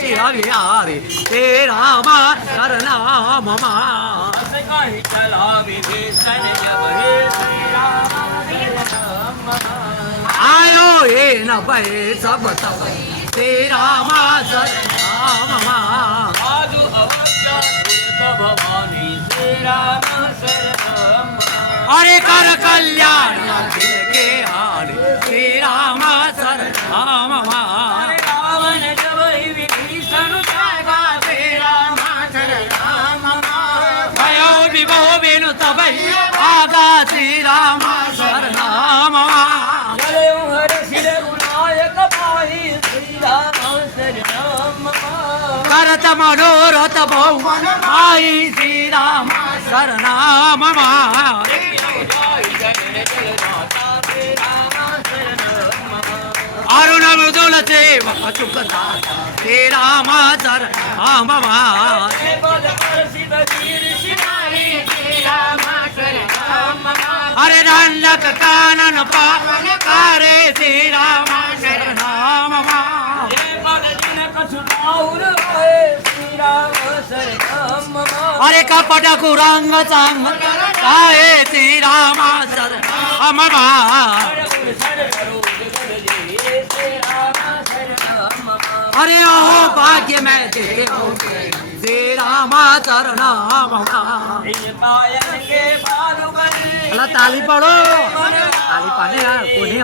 ची हरि हरि हे राम शरणम कहीं चला विभीषण जब हे श्री राम आयो ये न भये सब तब हे राम शरणम साधु अवज्ञा दुर्ग भवानी श्री राम शरणम अरे कर कल्याण दिल के हाल श्री राम शरणम रावण जब ही विभीषण जागा श्री राम शरणम भयो विभो बिनु तबै आगा श्री राम शरणम जले हर सिर गुनायक पाही श्री राम शरणम करत मनोरथ बहु आई श्री राम शरणम अरुण मृदुल सेवक चुकता श्री राम शरणम अरे दंडक कानन पावन करे श्री राम शरणम अरे कपट कुरंग संग आए श्री राम शरणम अरे ओ भाग्य मैं देते हो श्री राम शरणम अल्लाह ताली पढ़ो ताली पाने यार कोई नहीं